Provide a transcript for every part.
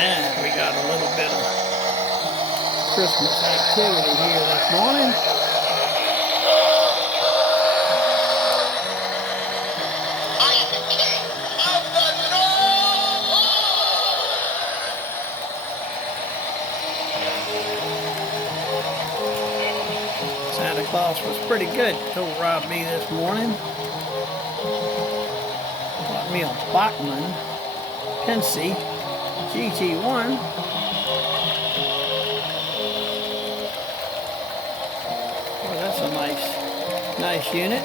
And we got a little bit of Christmas activity here this morning. Santa Claus was pretty good, told Rob B this morning. Bought me a Bachmann Pensy GT1. Well, that's a nice unit.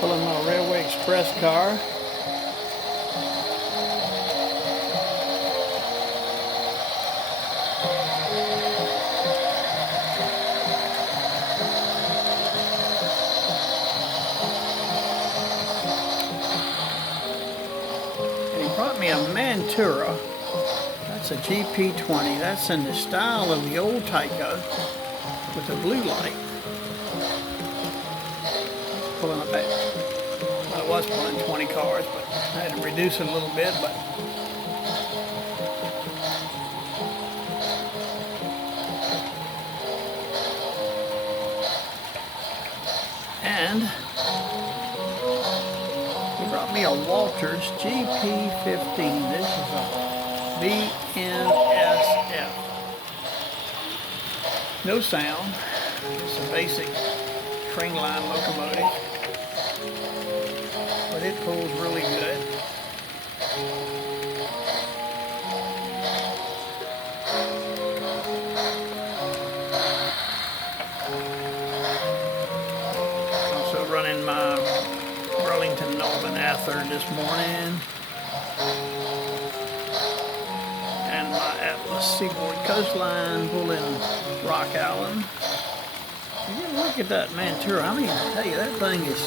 Pulling my Railway Express car. Brought me a Mantura. That's a GP20. That's in the style of the old Tyco with a blue light. Pulling it back. Well, I was pulling 20 cars, but I had to reduce it a little bit. And brought me a Walters GP15. This is a BNSF. No sound. It's a basic string line locomotive, but it pulls really good. Also running my Burlington Northern Ather this morning, and my Atlas Seaboard Coastline pulling Rock Island. You look at that Mantura. I mean, I tell you, that thing is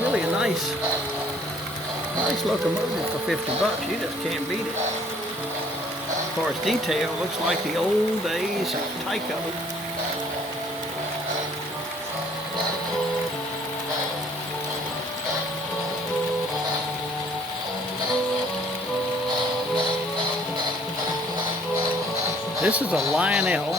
really a nice locomotive for $50. You just can't beat it. As far as detail, it looks like the old days of Tyco. This is a Lionel.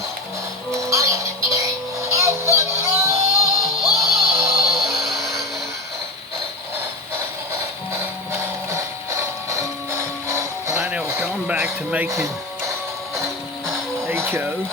Lionel's gone back to making HO.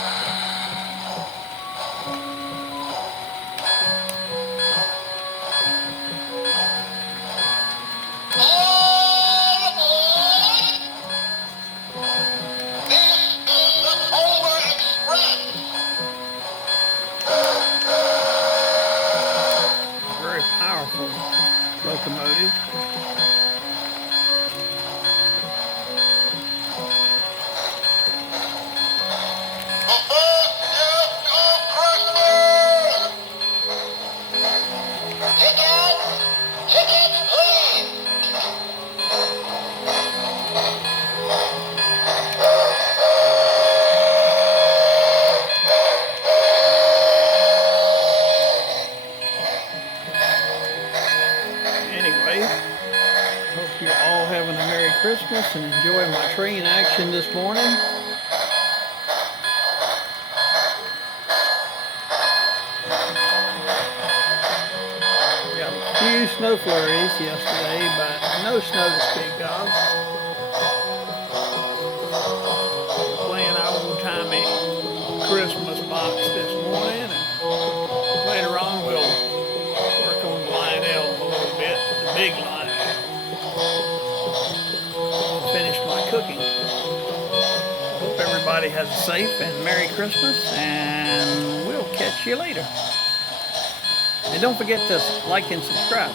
Powerful locomotive. Hope you're all having a Merry Christmas and enjoying my train action this morning. We got a few snow flurries yesterday, but no snow to speak of. We're playing our old-timey Christmas box this morning, and later on we'll work on Lionel a little bit, the big Lionel. Finish my cooking. Hope everybody has a safe and Merry Christmas, and we'll catch you later. And don't forget to like and subscribe.